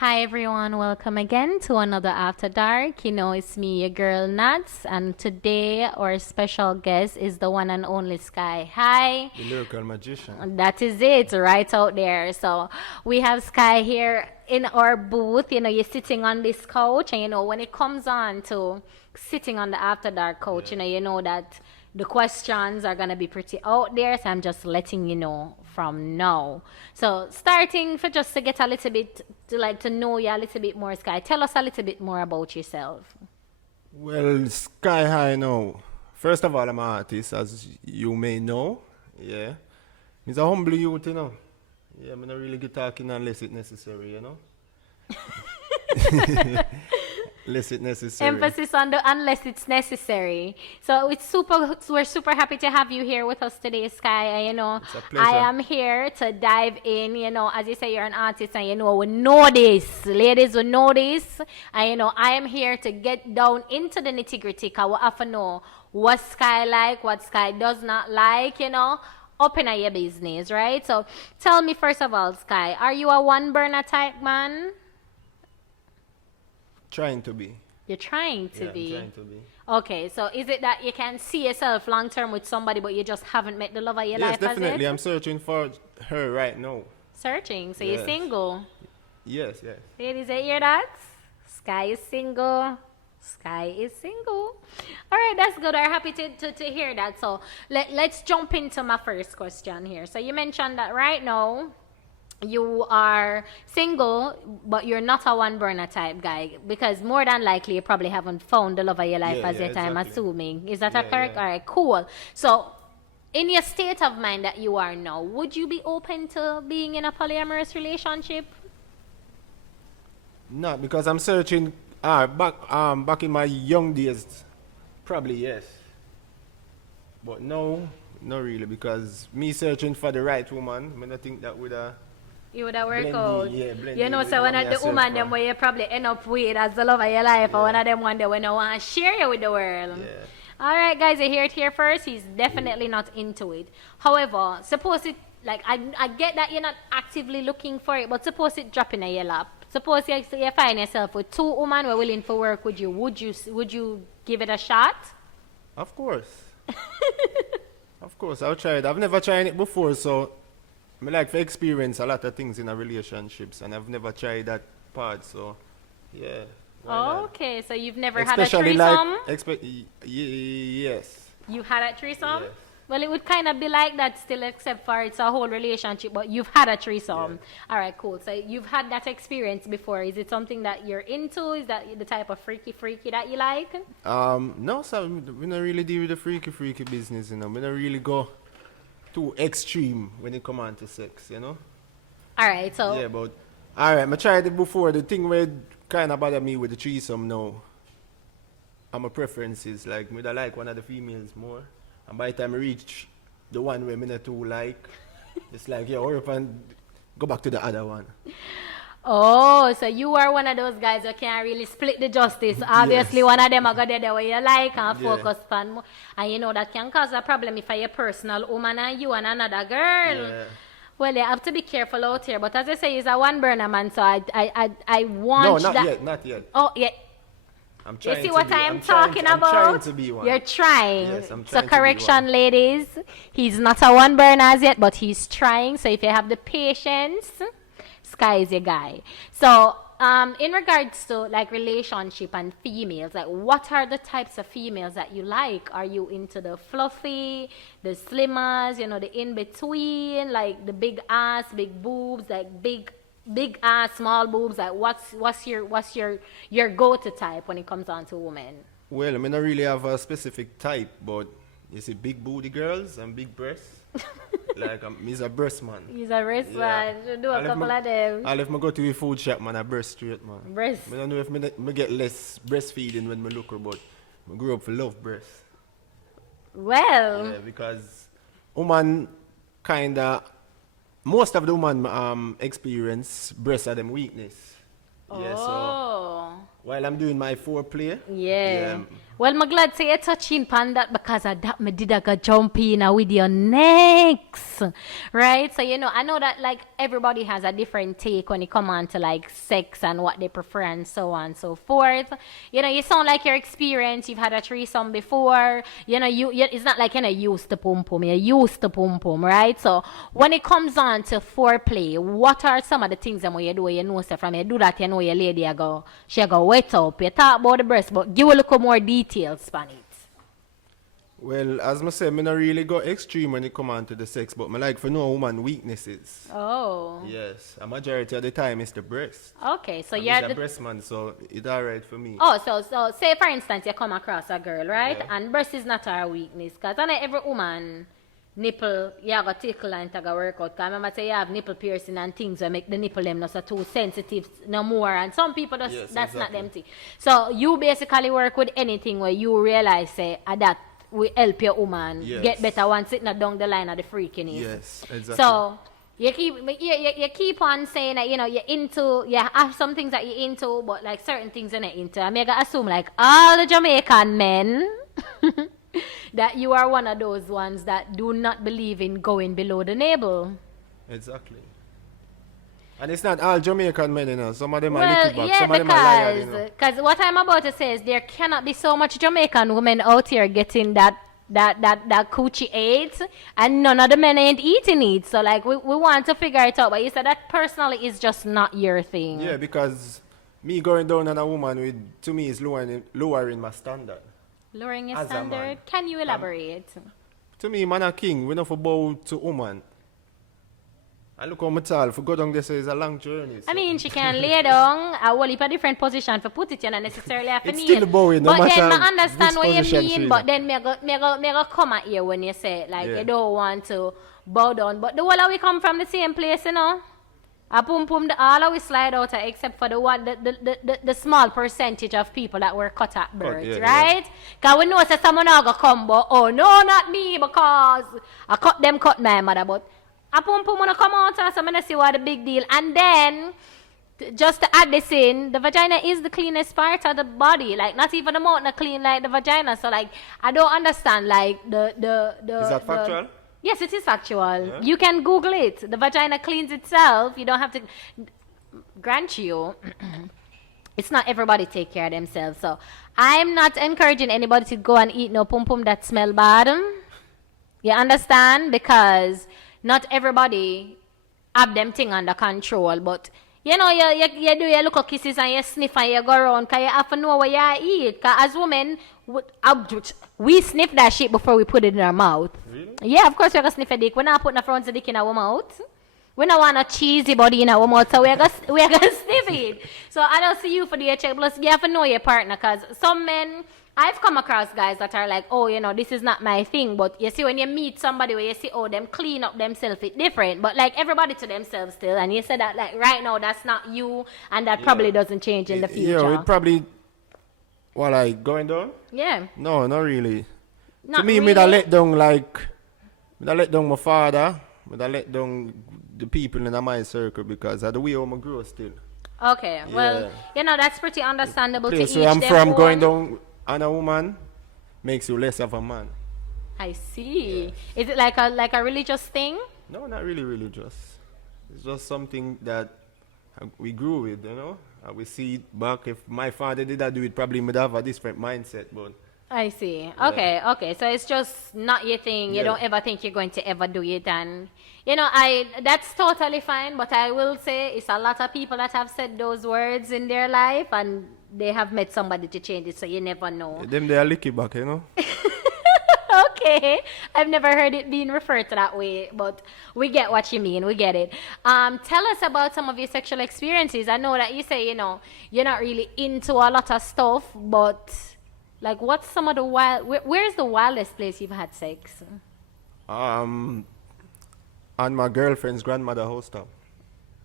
Hi everyone, welcome again to another After Dark. You know, it's me, your girl Nats, and today our special guest is the one and only Sky. Hi. The lyrical magician. That is it, right out there. So we have Sky here in our booth. You know, you're sitting on this couch, and you know, when it comes on to sitting on the After Dark couch, you know that the questions are gonna be pretty out there. So I'm just letting you know from now. So starting for just to get a little bit to know you a little bit more, Sky. Tell us a little bit more about yourself. Well, sky high now. First of all, I'm an artist, as you may know. Yeah. He's a humble youth, you know. Yeah, I'm not really get talking unless it's necessary, you know. Unless it's necessary. Emphasis on the unless it's necessary. So we're super happy to have you here with us today, Sky. And you know, It's a pleasure. I am here to dive in. You know, as you say, you're an artist, and you know, we know this, ladies, we know this. And you know, I am here to get down into the nitty gritty. Cause we have to know what Sky like, what Sky does not like. You know, open up your business, right? So tell me first of all, Sky, are you a one burner type man? Trying to be. You're trying to Yeah, be. I'm trying to be. Okay, so is it that you can see yourself long term with somebody, but you just haven't met the love of your Yes, life? definitely. As I'm it? searching for her right now. Searching. So you're Yes. single. Yes, yes. Ladies, you hear that? Sky is single. Sky is single. All right, that's good. I'm happy to hear that. So let's jump into my first question here. So you mentioned that right now you are single, but you're not a one burner type guy because more than likely you probably haven't found the love of your life Yeah, as yeah, your time, exactly. assuming. Is that Yeah, correct? yeah. All right, cool. So, in your state of mind that you are now, would you be open to being in a polyamorous relationship? Not because I'm searching back in my young days, probably yes. But no, not really, because me searching for the right woman, I don't think that would You would have worked blend out. in, yeah, blend You in know, with so one what of me the I woman search them for. where you probably end up with as the love of your life, or Yeah. one of them one day when I want to share you with the world. Yeah. All right, guys, you hear it here first. He's definitely not into it. However, suppose it, like, I get that you're not actively looking for it, but suppose it dropping in your lap. Suppose you find yourself with two women who are willing to work with you. Would you give it a shot? Of course. Of course, I'll try it. I've never tried it before, so I like to experience a lot of things in a relationships, and I've never tried that part, so yeah. Why not? Okay, so you've never had a Especially threesome? yes. You've had a threesome? Yes. Well, it would kind of be like that still, except for it's a whole relationship, but you've had a threesome. Yeah. All right, cool. So you've had that experience before. Is it something that you're into? Is that the type of freaky that you like? No, so we don't really deal with the freaky business, you know. We don't really go too extreme when it come on to sex, you know. All right, so Yeah, but alright, I tried it before. The thing where kind of bother me with the threesome now, and my preferences, like, me I like one of the females more. And by the time I reach the one where me not too like, it's like, yeah, hurry up and go back to the other one. oh, so you are one of those guys who can't really split the justice. Obviously, Yes. one of them are go there the way you like and Yeah. focus on, and you know that can cause a problem if you're a personal woman and you and another girl. Yeah. Well, you have to be careful out here. But as I say, he's a one burner man, so I No, want not that. yet, not yet. Oh, yeah. I'm You trying see to what be, I'm trying talking to, about? I'm trying to be one. You're trying. Yes, I'm So trying to be correction, one. ladies. He's not a one burner as yet, but he's trying. So if you have the patience, Sky is your guy. So in regards to like relationship and females, like what are the types of females that you like? Are you into the fluffy, the slimmers, you know, the in between, like the big ass, big boobs, like big ass, small boobs? Like what's your go-to type when it comes on to women? Well, I mean, I don't really have a specific type, but you see big booty girls and big breasts. Like, he's a breast man. He's a wrist Yeah. man. Do a I'll couple let of them. I'll if I go to a food shop, man, I breast straight, man. Breast. I don't know if me get less breastfeeding when I look her, but I grew up for love breast. Well, Yeah, because woman kinda, most of the woman experience breast are them weakness. Yeah, so oh. While I'm doing my foreplay. Yeah. Well, I'm glad say you touching on that because of that me did a jump in with your next. Right? So, I know that like everybody has a different take when it come on to like sex and what they prefer and so on and so forth. You sound like your experience, you've had a threesome before. It's not like used to pum pum, you're used to pum pum, right? So when it comes on to foreplay, what are some of the things that you do where you know stuff from you do that your lady she go wet up. You talk about the breast, but give a little more details on it. Well, as I say, I not really go extreme when it come on to the sex, but I like for know woman weaknesses. Oh. Yes, a majority of the time it's the breast. Okay, so you're the breast man, so it's alright for me. Oh, so say for instance you come across a girl, right? Yeah. And breast is not her weakness, because I know every woman nipple, you have to tickle and take a workout. Because I remember say you have nipple piercing and things that make the nipple them not so too sensitive no more. And some people that's exactly. Not them thing. So you basically work with anything where you realize say that will help your woman get better once sitting down the line of the freakiness. Yes, exactly. So you keep on saying that you're into, you have some things that you're into, but like certain things you're not into. I'm gonna assume like all the Jamaican men that you are one of those ones that do not believe in going below the navel. Exactly. And it's not all Jamaican men, some of them are licky back, yeah, some of them are liars, because what I'm about to say is there cannot be so much Jamaican women out here getting that coochie ate, and none of the men ain't eating it. So like we want to figure it out, but you said that personally is just not your thing. Yeah, because me going down on a woman to me is lowering my standard. Lowering your standard? Can you elaborate? To me, man a king. We not for bow to woman. And look how much tall. For go down there, so it's a long journey. So. I mean, she can lay down a whole heap of different position for put it in and necessarily have to kneel. It's still bowing, no but matter then I understand what you mean, really. but then me go come at you when you say like you don't want to bow down. But the whole of we come from the same place, A pum pum, all of we slide out except for the small percentage of people that were cut at birth, right? Because we know that someone are going to come, but oh no, not me, because I cut my mother, but a pum pum wanna come out and so I'm gonna see what the big deal. And then just to add this in, the vagina is the cleanest part of the body. Like not even the mouth not clean like the vagina. So like I don't understand like the is that factual? Yes, it is factual. Yeah. You can Google it. The vagina cleans itself. You don't have to grant you. It's not everybody take care of themselves. So I'm not encouraging anybody to go and eat no pum pum that smell bad. You understand? Because not everybody have them thing under control. But you do your little kisses and you sniff and you go around because you have to know what you eat. Because as women, we sniff that shit before we put it in our mouth. Really? Yeah, of course we're going to sniff a dick. We're not putting a front dick in our mouth. We don't want a cheesy body in our mouth, so we're going to sniff it. So I don't see you for the check. Plus, you have to know your partner because some men, I've come across guys that are like, oh, this is not my thing. But you see, when you meet somebody where you see, oh, them clean up themselves, it's different. But like everybody to themselves still. And you said that like right now, that's not you. And that probably doesn't change in the future. Yeah, it probably, like going down? Yeah. No, not really. Not to me, really. I let down my father. I let down the people in my circle because of the way I grow still. Okay, well, that's pretty understandable to each where I'm their from, own. going down on a woman makes you less of a man. I see. Yeah. Is it like a religious thing? No, not really religious. It's just something that we grew with, we see it back. If my father did not do it, probably would have a different mindset, but... I see. Okay. So it's just not your thing. You don't ever think you're going to ever do it. And, that's totally fine. But I will say it's a lot of people that have said those words in their life and they have met somebody to change it. So you never know. Them they are licky back, Okay. I've never heard it being referred to that way. But we get what you mean. We get it. Tell us about some of your sexual experiences. I know that you say, you're not really into a lot of stuff. But... like, what's some of the where's the wildest place you've had sex? On my girlfriend's grandmother's house top.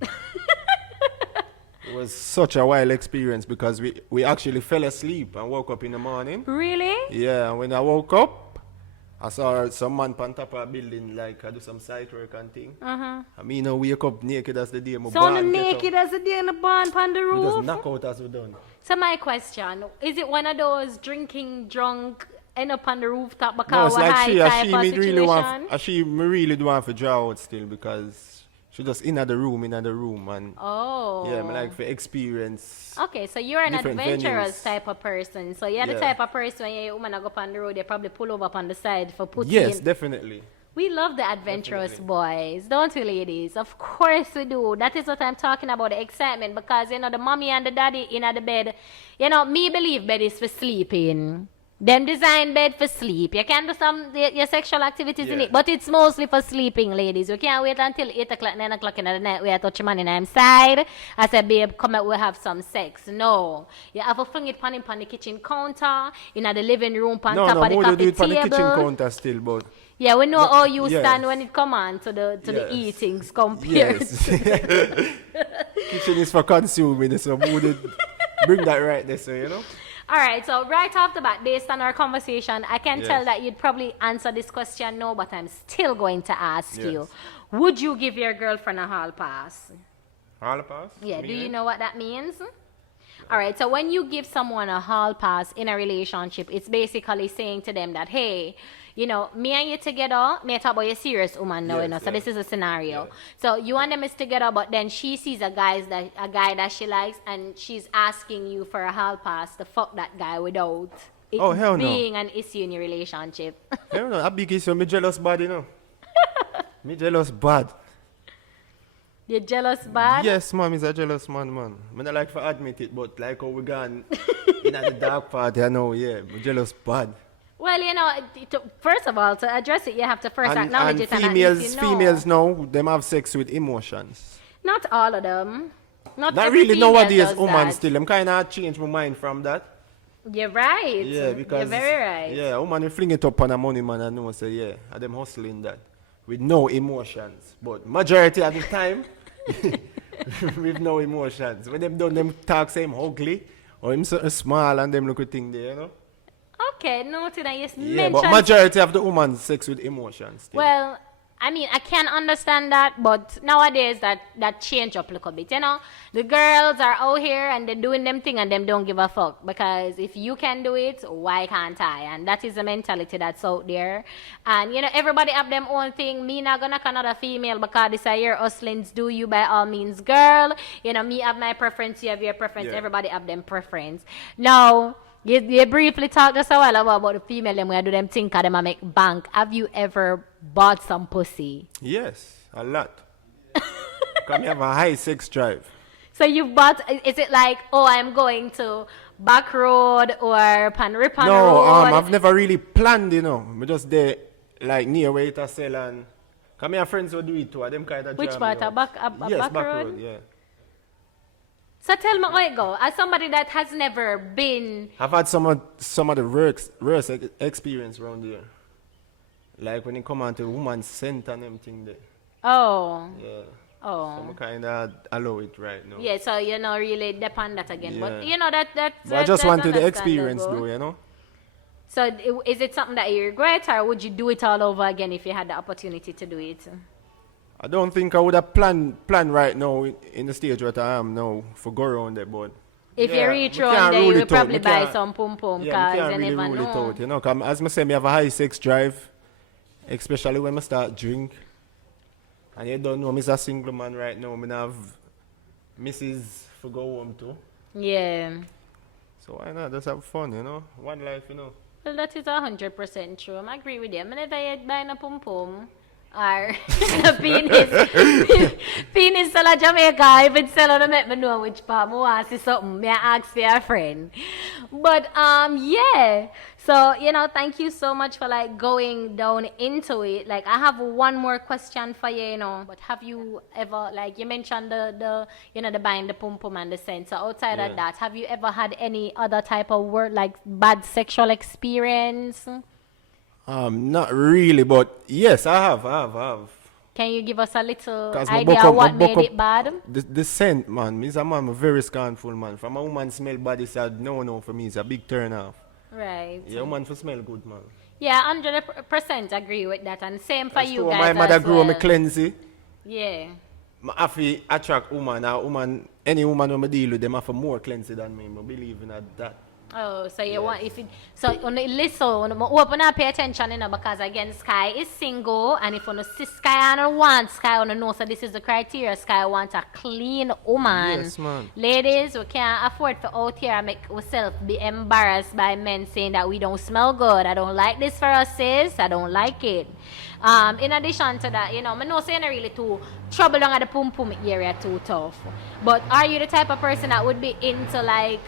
It was such a wild experience because we actually fell asleep and woke up in the morning. Really? Yeah, and when I woke up, I saw some man on top of a building, like, I do some site work and thing. I mean, I wake up naked as the day my So born. naked as the day in the barn on the We roof? just knock out as we done. So my question, is it one of those drinking drunk, end up on the rooftop No, because it's we're like high she type of me situation? really want, she me really do want to draw out still because she just in the room, and Oh. yeah, me like for experience. Okay, so you're an different adventurous venues. type of person. So you're the Yeah. type of person when you're a woman go up on the road, they probably pull over up on the side for putting. Yes, definitely. We love the adventurous Definitely. boys, don't we, ladies? Of course we do. That is what I'm talking about, the excitement, because, you know, the mommy and the daddy in the bed, you know, me believe bed is for sleeping. Them design bed for sleep. You can do your sexual activities in Yeah. it, but it's mostly for sleeping, ladies. You can't wait until 8 o'clock, 9 o'clock in the night where I touch your man in side. I said, babe, come out, we'll have some sex. No. You have to fling it on him on the kitchen counter, in the living room, on No, top no, of the more coffee do it on the kitchen table. counter still, but Yeah, we know how you yes. stand when it come on to the Yes. eatings compared. yes. Kitchen is for consuming, so we would bring that right there, so you know. All right, so right off the bat, based on our conversation, I can Yes. tell that you'd probably answer this question no, but I'm still going to ask you. Yes. Would you give your girlfriend a hall pass? Hall pass? Yeah, do you Meaning? know what that means? All right, so when you give someone a hall pass in a relationship, it's basically saying to them that, hey, you know, me and you together, me talk about your serious woman now, you Yes, know, so yes. this is a scenario. Yes. So you and them is together, but then she sees a guy that she likes, and she's asking you for a hall pass to fuck that guy without it Oh, hell no. being an issue in your relationship. I don't know, a big issue, me jealous bad, you know. Me jealous bad. You're jealous bad? Yes, mom is a jealous man. I don't like to admit it, but like how we gone in the dark part, you know, yeah, me jealous bad. Well, you know, first of all, to address it, you have to first acknowledge And it and at least you know. females now, them have sex with emotions. Not all of them. Not Not every really female nowadays, does woman that. still. I'm kind of changed my mind from that. You're right. Yeah, because you're very right. Yeah, woman will fling it up on a money man and know say yeah, and them hustling that with no emotions. But majority of the time, with no emotions. When them done them talk same ugly or him so small and them look at thing there, you know. Okay, noted that you Yeah, mentioned. but majority of the woman sex with emotions. Still. Well, I mean, I can understand that, but nowadays that change up a little bit. You know, the girls are out here and they're doing them thing and them don't give a fuck, because if you can do it, why can't I? And that is the mentality that's out there. And you know, everybody have them own thing. Me not gonna knock another female because this are your hustlings. Do you by all means, girl? You know, me have my preference. You have your preference. Yeah. Everybody have them preference. Now. You briefly talked just a while ago about the female them where do them think them a make bank. Have you ever bought some pussy? Yes, a lot. Come have a high sex drive. So you've bought, is it like, oh, I'm going to back road or pan rip on No, road? I've never really planned, you know. Me just there like near where it a sell and come here friends will do it too. Them kind of Which part? A yes, back road? yeah. So tell me how it go. As somebody that has never been, I've had some of the worst experience around here. Like when it come on to woman's scent and everything there. oh, Yeah. oh. I'm kind of allow it right now. Yeah, so you know, really depend that again. But Yeah. you know, that's But I just that's wanted the experience understandable. though, you know. So is it something that you regret, or would you do it all over again if you had the opportunity to do it? I don't think I would have planned right now in the stage what I am now for go around there, but If yeah, you reach we around can't there, rule you will it out. probably We buy can't- some pum pum, yeah, cause we can't you really never rule it know. out, you know. 'Cause as I say, me have a high sex drive, especially when I start drink. And you don't know, I'm a single man right now. I have Mrs. for go home too. Yeah. So why not? Just have fun, you know. One life, you know. Well, that is 100% true. I agree with you. I never yet buy a pum pum or a penis. Penis sell at Jamaica. If it's sell on make me know which part I want to see something. Me ask for a friend. But yeah. So, you know, thank you so much for like going down into it. Like I have one more question for you, you know. But have you ever, like you mentioned the you know, the buying the pum pum and the scent. So outside of Yeah. that, have you ever had any other type of word like bad sexual experience? Not really, but yes, I have. Can you give us a little 'Cause my idea buck up- what my buck made up- it bad? The scent, man. Me's a man, a very scornful man. From a woman smell body, said no for me, it's a big turn off. Right. Yeah, woman for smell good, man. Yeah, 100% agree with that. And same for That's you true. guys My mother as grew me well. cleansy. Yeah. I have to attract woman. Any woman who I deal with, them have more cleansy than me. I believe in that. Oh, so you Yes. want if it so on the listen, open up, pay attention, because again, Sky is single, and if you see Sky and want Sky, on know so this is the criteria. Sky wants a clean woman. Yes, man. Ladies, we can't afford to out here and make ourselves be embarrassed by men saying that we don't smell good. I don't like this for us, sis. I don't like it. In addition to that, I know saying really too trouble down at the pum pum area too tough. But are you the type of person that would be into like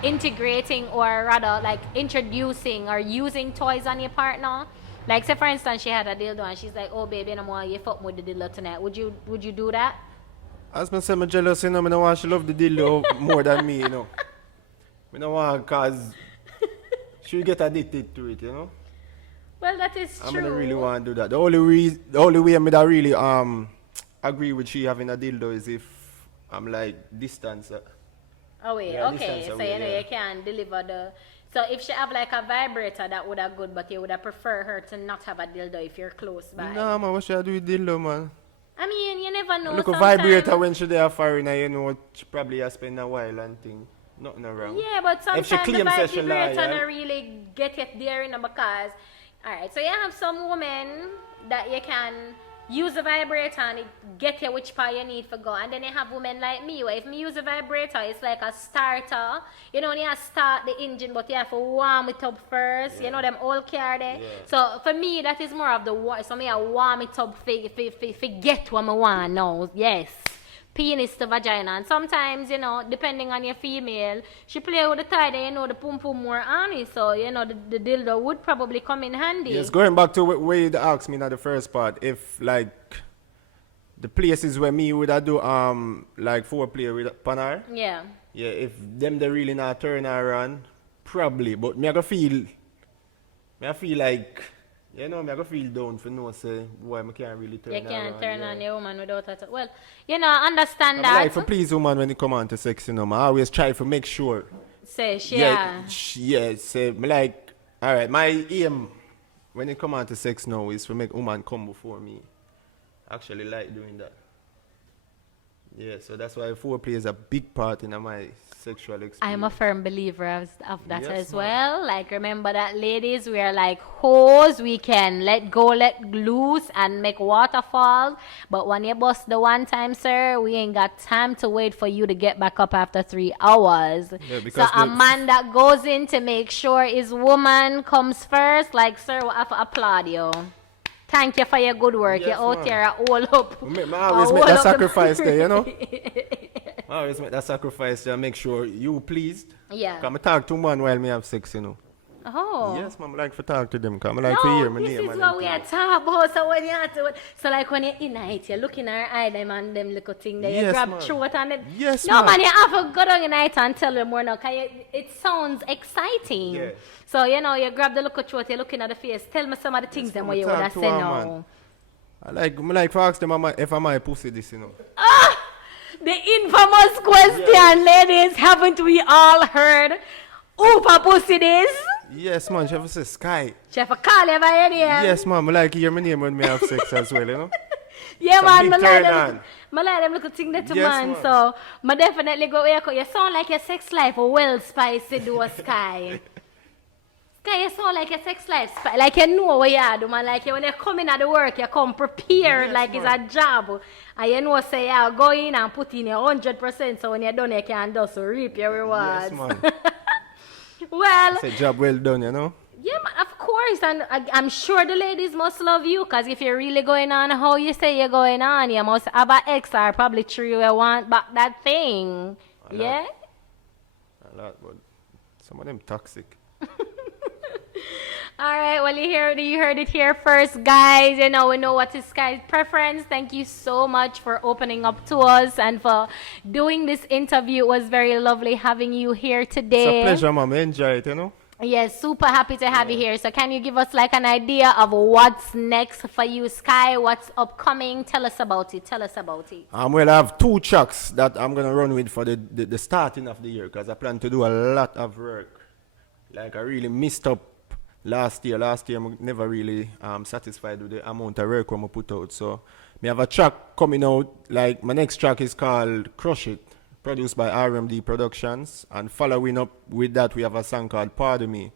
integrating or rather like introducing or using toys on your partner? Like say for instance she had a dildo and she's like, oh baby, I want you fuck with the dildo tonight. Would you do that? As I say, I'm jealous, I don't want she love the dildo more than me, I don't want because she'll get addicted to it, Well, that is I true. don't really want to do that. The only way I really agree with she having a dildo is if I'm like distance. Oh wait, Yeah, okay. distance So away, yeah. you can deliver the. So if she have like a vibrator, that would have good, but you would have prefer her to not have a dildo if you're close by. No, man, what should I do with dildo, man? I mean, you never know. Look a sometimes. vibrator when she there foreign, she probably has spend a while and thing. Nothing wrong. Yeah, but If she sometimes the claims that she vibrator lie, don't really get it there, because. Alright, so you have some women that you can use a vibrator and it get you which part you need for go. And then you have women like me where if me use a vibrator, it's like a starter. You have to start the engine, but you have to warm it up first. Yeah. Them all care there. Yeah. So for me, that is more of the so me I warm it up for get what I want now. Yes. Penis to vagina, and sometimes depending on your female, she play with the tie, then the pum pum more on it, so the dildo would probably come in handy. Yes, going back to where you asked me in the first part, if like the places where me would I do like foreplay with Panar, Yeah. yeah, if them they really not turn her on, probably. But me I feel like me I feel down for no say why I can't really turn You her can't on. turn yeah. on your woman without that. Well, understand I that. like for please woman when it come on to sex, I always try to make sure. Say, yeah. Say me like, all right, my aim when it come on to sex now is to make woman come before me. Actually like doing that. Yeah, so that's why foreplay is a big part in my sexual experience. I'm a firm believer of that Yes, as ma'am. well. Like, remember that, ladies, we are like hoes. We can let go, let loose, and make waterfalls. But when you bust the one time, sir, we ain't got time to wait for you to get back up after 3 hours. Yeah, So because a man that goes in to make sure his woman comes first, like, sir, we have to applaud you. Thank you for your good work. Yes, You're out ma'am. here all up. I always all make that up the- sacrifice there, I always make that sacrifice to make sure you pleased. Yeah. Come talk to man while me have sex, Oh. Yes, ma'am, I like to talk to them. Come I like to hear my this name. is and what them we thing. are talking about. So when you have to, so like when you're in it, you look in her eye, them and them little thing there, you Yes, grab ma'am. throat and them. Yes, no ma'am. man, you have to go down in it and tell them more now, cause it sounds exciting. Yeah. So you grab the little throat, you're looking at the face. Tell me some of the things them ma'am, what you talk would have to said her, now. man. I like to ask them if I'm my pussy this, The infamous question, ladies, haven't we all heard? Oopa pussy this? Yes, man, she have to say Sky. Chef, call you by your name. Yes, ma'am, I like to hear my name when me have sex as well, Yeah, It's a man, big I like turn them. on. I like them little thing that to Yes, man. ma'am. So, I definitely go here. You sound like your sex life well spicy, do a Sky. Sky, you sound like your sex life like you know what you do, man. Like when you come in at the work, you come prepared Yes, like it's a job. And you know, say, you go in and put in your 100%. So when you're done, you can just reap your rewards. Yes, man. Well, Say job well done, yeah, man, of course. And I'm sure the ladies must love you because if you're really going on how you say you're going on, you must have an ex or probably three who want back that thing. A lot. Yeah? A lot, but some of them toxic. All right, well, you heard it here first, guys. We know what is Sky's preference. Thank you so much for opening up to us and for doing this interview. It was very lovely having you here today. It's a pleasure, ma'am. Enjoy it, Yes, super happy to have you here. So can you give us like an idea of what's next for you, Sky? What's upcoming? Tell us about it. Well, I have 2 tracks that I'm going to run with for the starting of the year because I plan to do a lot of work. Like I really missed up last year I never really satisfied with the amount of work I put out. So me have a track coming out, like my next track is called Crush It, produced by RMD Productions, and following up with that we have a song called Pardon Me,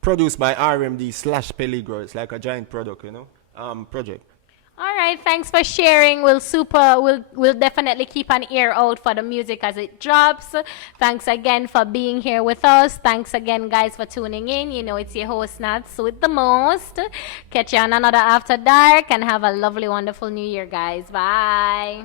produced by RMD slash Peligro. It's like a giant product, project. All right, thanks for sharing. We'll definitely keep an ear out for the music as it drops. Thanks again for being here with us. Thanks again, guys, for tuning in. You know, it's your host Nats with the most. Catch you on another After Dark and have a lovely, wonderful New Year, guys. Bye.